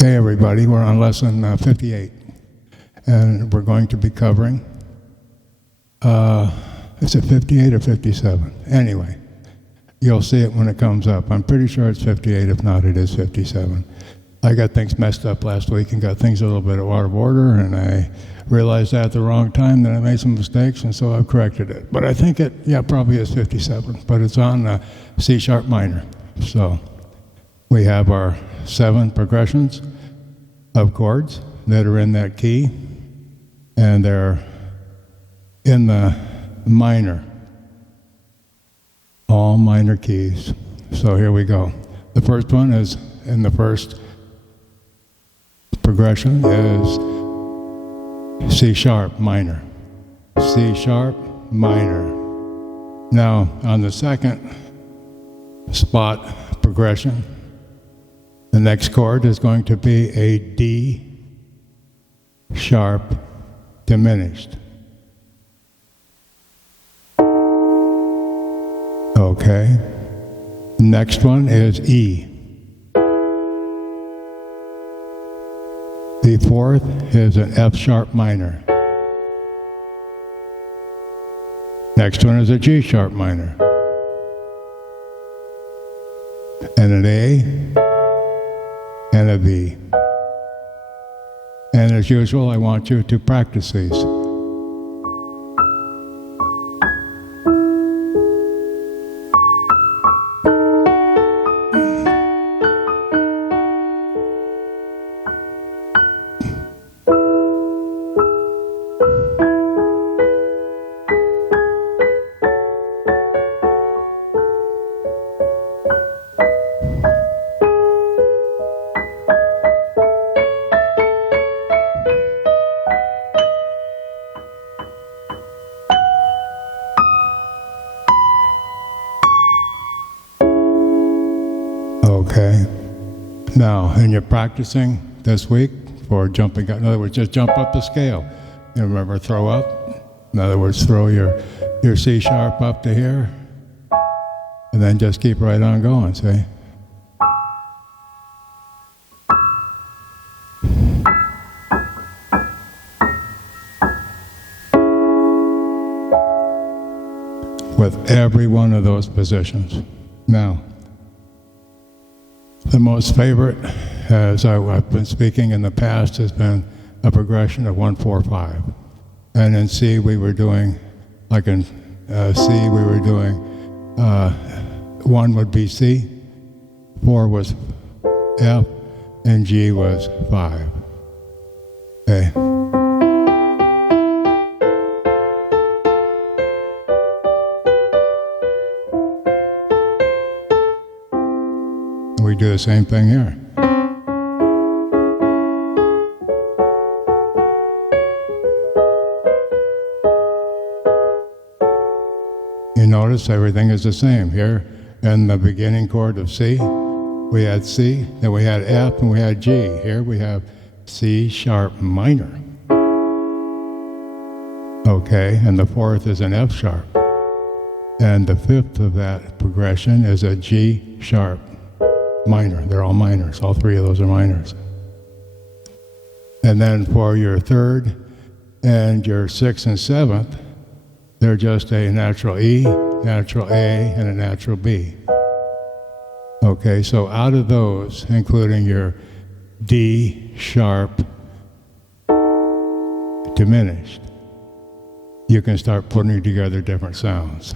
Hey everybody, we're on lesson 58, and we're going to be covering, is it 58 or 57? Anyway, you'll see it when it comes up. I'm pretty sure it's 58, if not it is 57. I got things messed up last week and got things a little bit out of order, and I realized that at the wrong time that I made some mistakes, and so I've corrected it. But I think it, probably is 57, but it's on C sharp minor. So we have our 7 progressions of chords that are in that key, and they're in the minor, all minor keys. So here we go. The first one is, in the first progression, is C sharp minor. C sharp minor. Now, on the second spot progression, the next chord is going to be a D sharp diminished. Okay. Next one is E. The fourth is an F sharp minor. Next one is a G sharp minor. And an A. And a B. And as usual, I want you to practice these. Okay. Now, and you're practicing this week for jumping up. In other words, just jump up the scale. You remember, throw up. In other words, throw your C sharp up to here, and then just keep right on going, see? With every one of those positions. Now, the most favorite, as I've been speaking in the past, has been a progression of 1, 4, 5. And in C we were doing, like in C we were doing, 1 would be C, 4 was F, and G was 5. Okay. We do the same thing here. You notice everything is the same. Here in the beginning chord of C, we had C, then we had F, and we had G. Here we have C sharp minor. Okay, and the fourth is an F sharp. And the fifth of that progression is a G sharp minor. They're all minors. All 3 of those are minors. And then for your third and your 6th and 7th, they're just a natural E, natural A, and a natural B. Okay, so out of those, including your D sharp diminished, you can start putting together different sounds.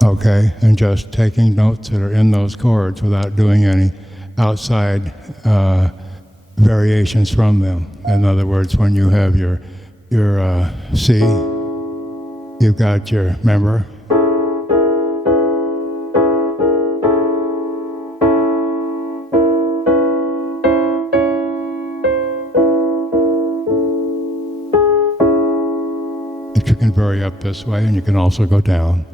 Okay, and just taking notes that are in those chords without doing any outside variations from them. In other words, when you have your C, you've got your, remember, can vary up this way, and you can also go down.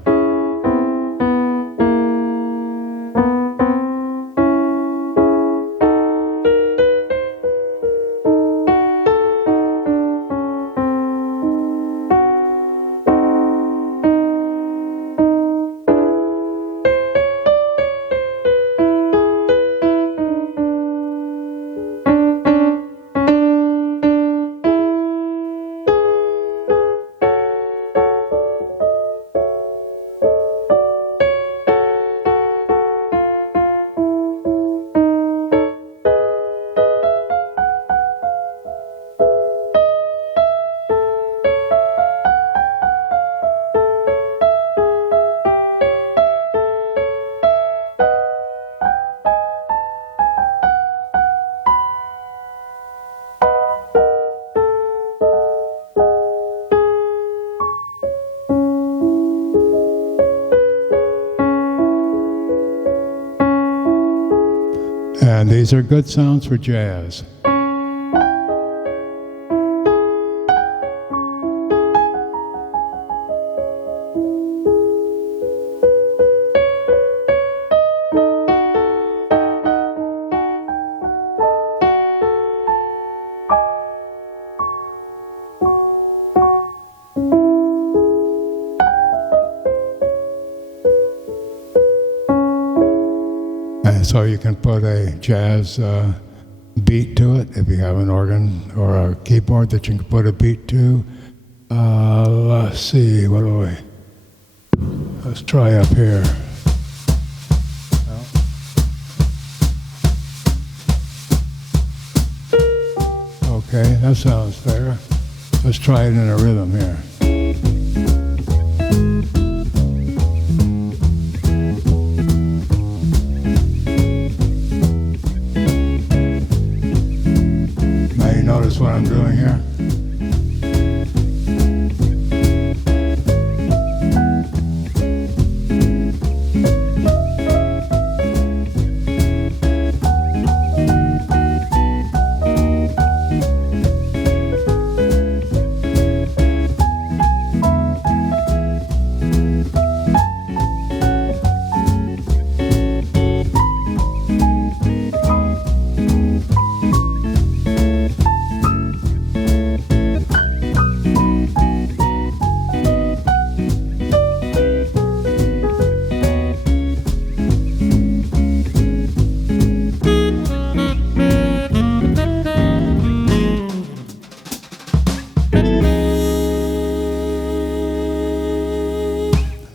And these are good sounds for jazz. So you can put a jazz beat to it if you have an organ or a keyboard that you can put a beat to. Let's see, what do we? Let's try up here. Okay, that sounds fair. Let's try it in a rhythm here. Notice what I'm doing here.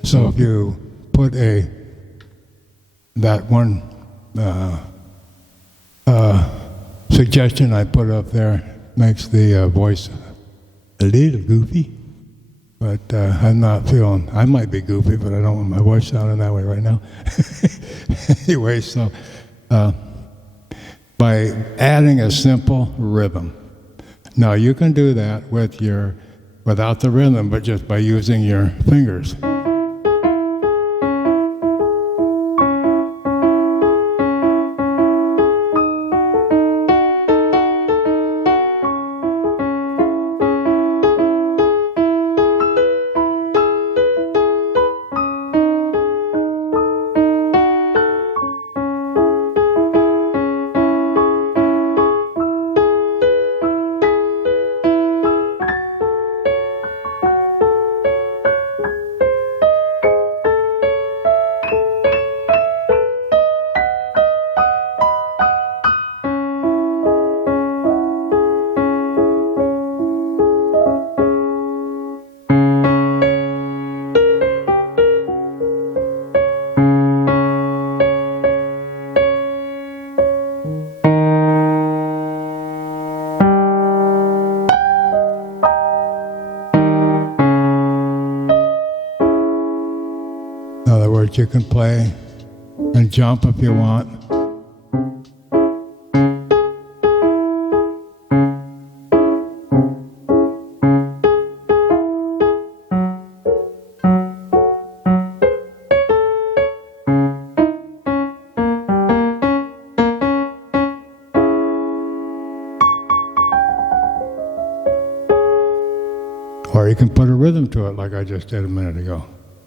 So if you put that one suggestion I put up there makes the voice a little goofy, but I'm not feeling, I might be goofy, but I don't want my voice sounding that way right now. Anyway, so by adding a simple rhythm. Now you can do that without the rhythm, but just by using your fingers. In other words, you can play and jump if you want. Or Or you can put a rhythm to it like I just did a minute ago,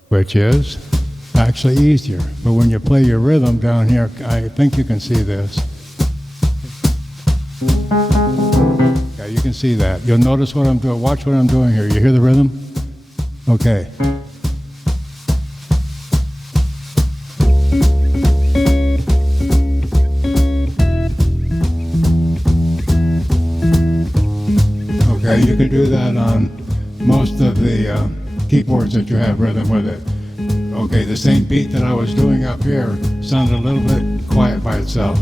which is actually easier. But when you play your rhythm down here, I think you can see this. Yeah, you can see that. You'll notice what I'm doing. Watch what I'm doing here. You hear the rhythm? Okay. Okay, you can do that on most of the keyboards that you have rhythm with it. Okay, the same beat that I was doing up here sounded a little bit quiet by itself.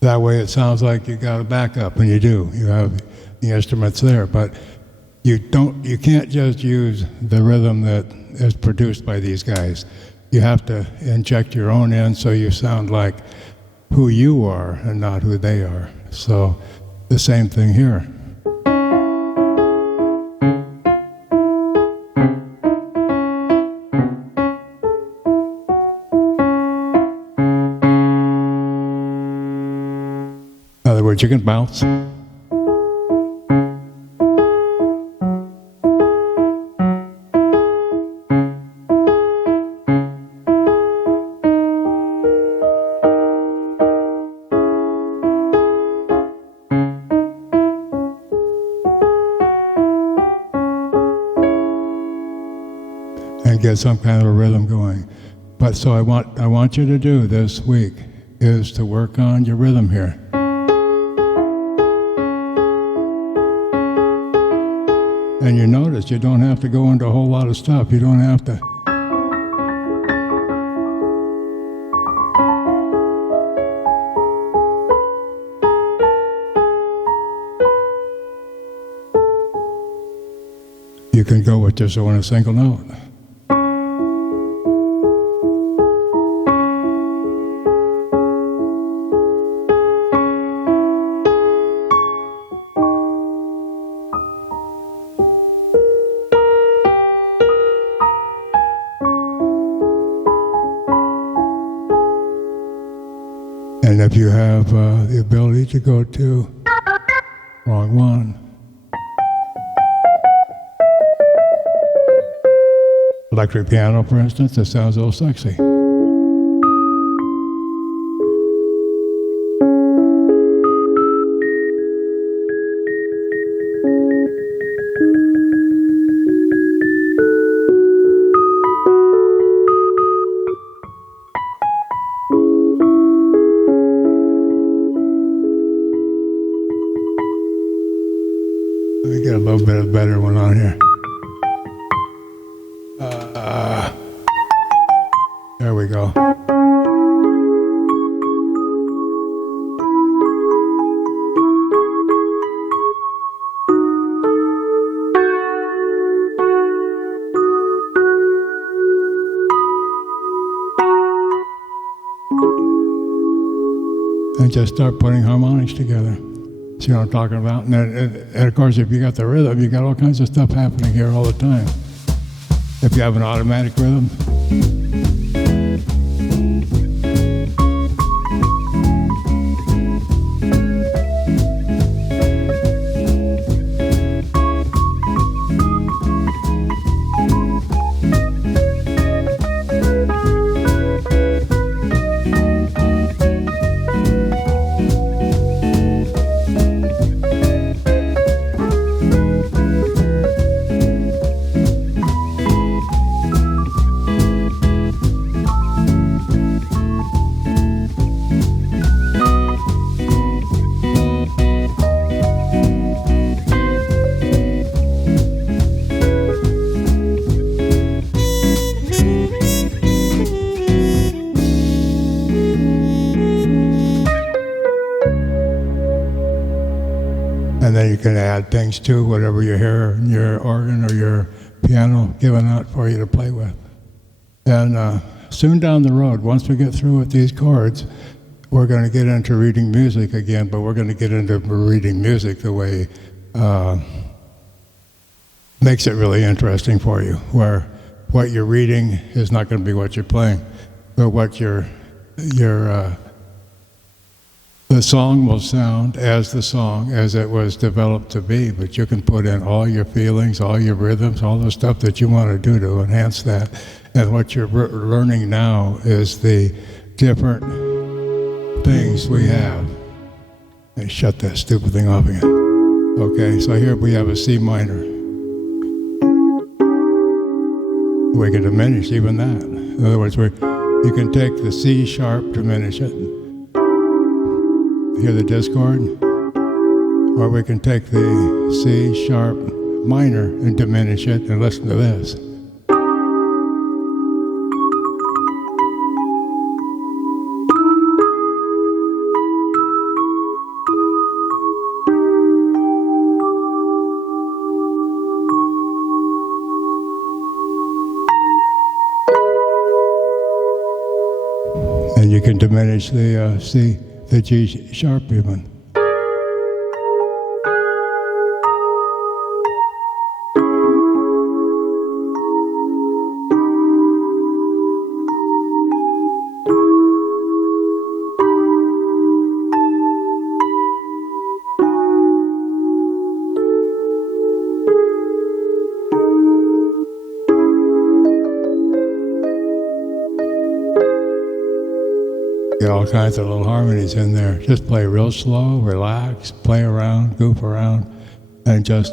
That way it sounds like you got a backup, and you do. You have the instruments there, but you can't just use the rhythm that is produced by these guys. You have to inject your own in so you sound like who you are and not who they are. So the same thing here. In other words, you can bounce. And get some kind of a rhythm going. But so I want you to do this week is to work on your rhythm here. And you notice you don't have to go into a whole lot of stuff. You don't have to. You can go with just on a single note. And if you have the ability to go to, wrong one, electric piano, for instance, that sounds a little sexy. Let me get a little bit of a better one on here. There we go. And just start putting harmonics together. See what I'm talking about? And of course, if you got the rhythm, you got all kinds of stuff happening here all the time. If you have an automatic rhythm, then you can add things to whatever you hear in your organ or your piano giving out for you to play with. And soon down the road, once we get through with these chords, we're going to get into reading music again, but we're going to get into reading music the way makes it really interesting for you, where what you're reading is not going to be what you're playing, but what the song will sound as the song as it was developed to be, but you can put in all your feelings, all your rhythms, all the stuff that you want to do to enhance that. And what you're learning now is the different things we have. Hey, shut that stupid thing off again. Okay, so here we have a C minor. We can diminish even that. In other words, you can take the C sharp, diminish it. Hear the discord? Or we can take the C sharp minor and diminish it and listen to this. And you can diminish the C, the G sharp even. All kinds of little harmonies in there. Just play real slow, relax, play around, goof around, and just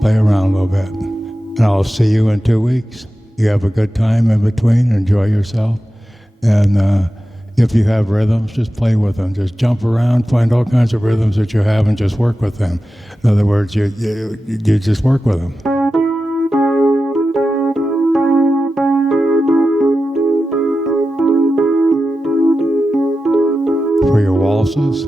play around a little bit. And I'll see you in 2 weeks. You have a good time in between, enjoy yourself. And if you have rhythms, just play with them. Just jump around, find all kinds of rhythms that you have and just work with them. In other words, you just work with them. For your waltzes.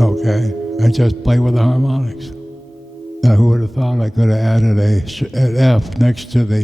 Okay, and just play with the harmonics. Now, who would have thought I could have added an F next to the